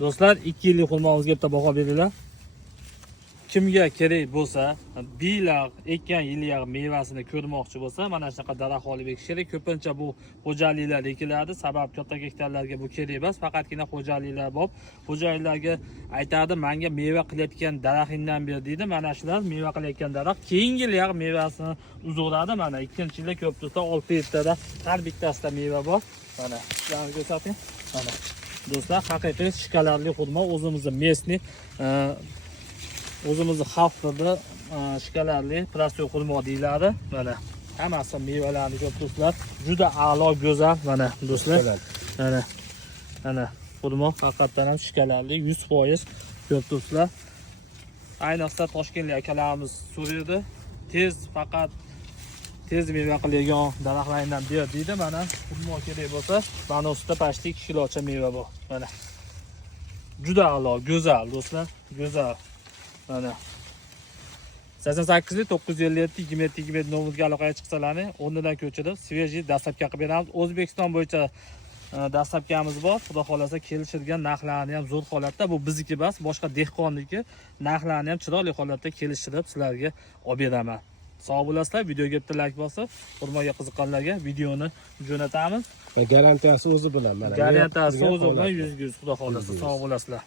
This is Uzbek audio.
Do'stlar, 2 yillik xurmomizga bitta baho beringlar. Kimga kerak bo'lsa, biylar ekkan yiliyak mevasini ko'rmoqchi bo'lsa, mana shunaqa daraxt olib ekish kerak. Ko'pincha bu xo'jaliklar ekiladi, sabab katta gektarlarga bu kerak emas, faqatgina xo'jaliklar bor. Xo'jaliklarga aytadi, menga meva qilayotgan daraxtingdan ber deydi. Mana shular meva qilayotgan daraxt keyingi yiliyak mevasini uzg'uradi. Mana ikkinchi yilda ko'p do'stlar 6-7 ta har bittasida meva bor. Mana shularni ko'rsating. Mana do'stlar, haqiqiy shikoladli xurmo, o'zimizning местный o'zimizni xalqida shikoladli prostoy xurmo deyiladi. Mana hammasi mevalarni ko'p do'stlar, juda a'lo go'zal. Mana do'stlar, mana xurmo haqiqatan ham shikoladli 100% ko'p do'stlar. Ayniqsa toshkentlik akalarimiz so'raydi, faqat tez meva qiladigan daraxtlardan ber deydi. Mana xurmo kerak bo'lsa, mana ustida pashti 2 kilocha meva bor. Mana juda a'lo, go'zal do'stlar, go'zal. Mana 88 957 27 nomerga aloqaga chiqsalaring, o'rnidan ko'chirib, svejiy dastlabki qilib beramiz. O'zbekiston bo'yicha dastlabkamiz bor. Xudo xolasa kelishilgan narxlarni ham zo'r holatda, bu bizniki emas, boshqa dehqonniki narxlarni ham chiroyli holatda kelishtirib sizlarga olib beraman. Sog' bo'lasizlar. Videoga bitta like bosib, xurmoga qiziqqanlarga videoni jo'natamiz. Va garantiyasi o'zi bilan. Garantiyasi o'zi bilan 100%, xudo xolasa. Sog' bo'lasizlar.